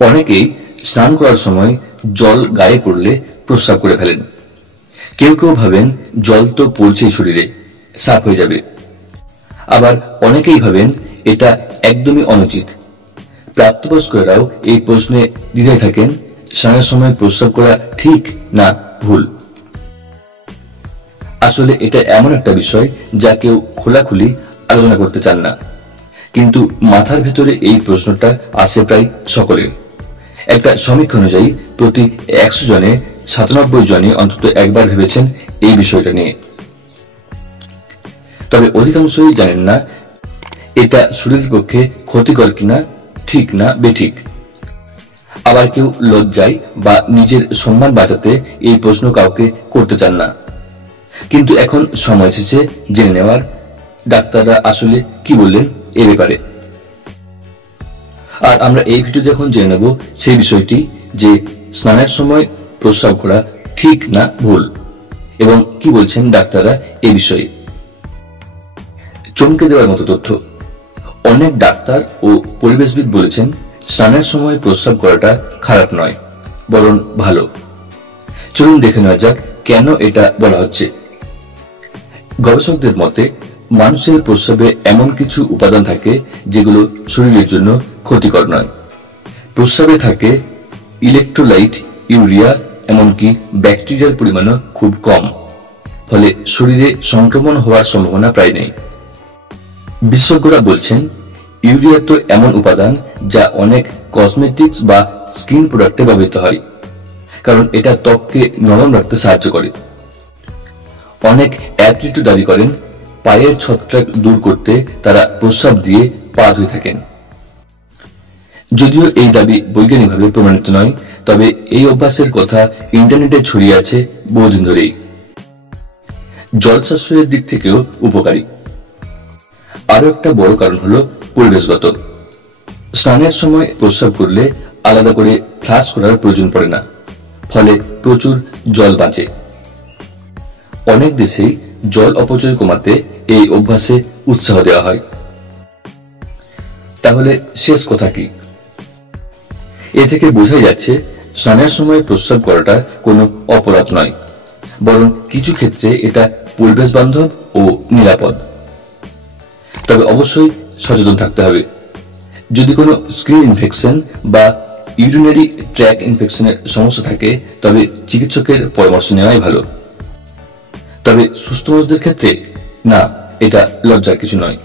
অনেকেই স্নান করার সময় জল গায়ে পড়লে প্রস্রাব করে ফেলেন। কেউ কেউ ভাবেন জল তো পড়ছেই শরীরে, সাফ হয়ে যাবে। আবার অনেকেই ভাবেন এটা একদমই অনুচিত। প্রাপ্তবয়স্করাও এই প্রশ্নে দ্বিধায় থাকেন, স্নানের সময় প্রস্রাব করা ঠিক না ভুল। আসলে এটা এমন একটা বিষয় যা কেউ খোলাখুলি আলোচনা করতে চান না, কিন্তু মাথার ভেতরে এই প্রশ্নটা আসে প্রায় সকলের। একটা সমীক্ষা অনুযায়ী প্রতি 100 জনে 97 জনই অন্তত একবার ভেবেছেন এই বিষয়টা নিয়ে। তবে অধিকাংশই জানেন না এটা শরীরের পক্ষে ক্ষতিকর কিনা, ঠিক না বেঠিক। আবার কেউ লজ্জায় বা নিজের সম্মান বাঁচাতে এই প্রশ্ন কাউকে করতে চান না। কিন্তু এখন সময় এসেছে জেনে নেওয়ার ডাক্তাররা আসলে কি বললেন এ ব্যাপারে। আর আমরা এই ভিডিওতে এখন জেনে নেব সেই বিষয়টি যে স্নানের সময় প্রস্রাব করা ঠিক না ভুল এবং কি বলছেন ডাক্তাররা এই বিষয়ে। চমকে দেওয়ার মতো তথ্য, অনেক ডাক্তার ও পরিবেশবিদ বলেছেন স্নানের সময় প্রস্রাব করাটা খারাপ নয়, বরং ভালো। চলুন দেখে নেওয়া যাক কেন এটা বলা হচ্ছে। গবেষকদের মতে মানুষের প্রস্রাবে এমন কিছু উপাদান থাকে যেগুলো শরীরের জন্য ক্ষতিকর নয়। প্রস্রাবে থাকে ইলেকট্রোলাইট, ইউরিয়া, এমনকি ব্যাকটেরিয়ার পরিমাণও খুব কম, ফলে শরীরে সংক্রমণ হওয়ার সম্ভাবনা প্রায় নেই। বিশেষজ্ঞরা বলছেন ইউরিয়া তো এমন উপাদান যা অনেক কসমেটিক্স বা স্কিন প্রোডাক্টে ব্যবহৃত হয়, কারণ এটা ত্বককে নরম রাখতে সাহায্য করে। অনেক অ্যাথলিটও দাবি করেন পায়ের ছত্রাক দূর করতে তারা প্রস্রাব দিয়ে পা ধুয়ে থাকেন। যদিও এই দাবি বৈজ্ঞানিকভাবে প্রমাণিত নয়, তবে এই অভ্যাসের কথা ইন্টারনেটে ছড়িয়ে আছে বহুদিন ধরেই। জল সাশ্রয়ের দিক থেকেও উপকারী। আরো একটা বড় কারণ হলো পরিবেশগত। স্নানের সময় প্রস্রাব করলে আলাদা করে ফ্লাশ করার প্রয়োজন পড়ে না, ফলে প্রচুর জল বাঁচে। অনেক দেশেই জল অপচয় কমাতে এই অভ্যাসে উৎসাহ দেওয়া হয়। তাহলে শেষ কথা কি? এ থেকে বোঝাই যাচ্ছে স্নানের সময় প্রস্রাব করাটা কোনো অপরাধ নয়, বরং কিছু ক্ষেত্রে এটা পরিবেশ বান্ধব ও নিরাপদ। তবে অবশ্যই সচেতন থাকতে হবে। যদি কোনো স্কিন ইনফেকশন বা ইউরিনারি ট্র্যাক ইনফেকশনের সমস্যা থাকে তবে চিকিৎসকের পরামর্শ নেওয়াই ভালো। তবে সুস্থ মানুষদের ক্ষেত্রে না, এটা লজ্জার কিছু নয়,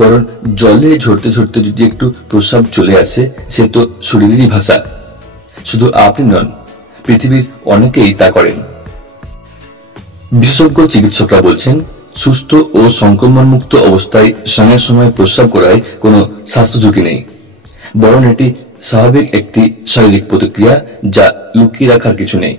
বরং জলে ঝরতে ঝরতে যদি একটু প্রস্রাব চলে আসে সে তো শরীরেরই ভাষা। শুধু আপনি নন, পৃথিবীর অনেকেই তা করেন। বিশেষজ্ঞ চিকিৎসকরা বলছেন সুস্থ ও সংক্রমণমুক্ত অবস্থায় স্নানের সময় প্রস্রাব করায় কোনো স্বাস্থ্য ঝুঁকি নেই, বরং এটি স্বাভাবিক একটি শারীরিক প্রতিক্রিয়া যা লুকিয়ে রাখার কিছু নেই।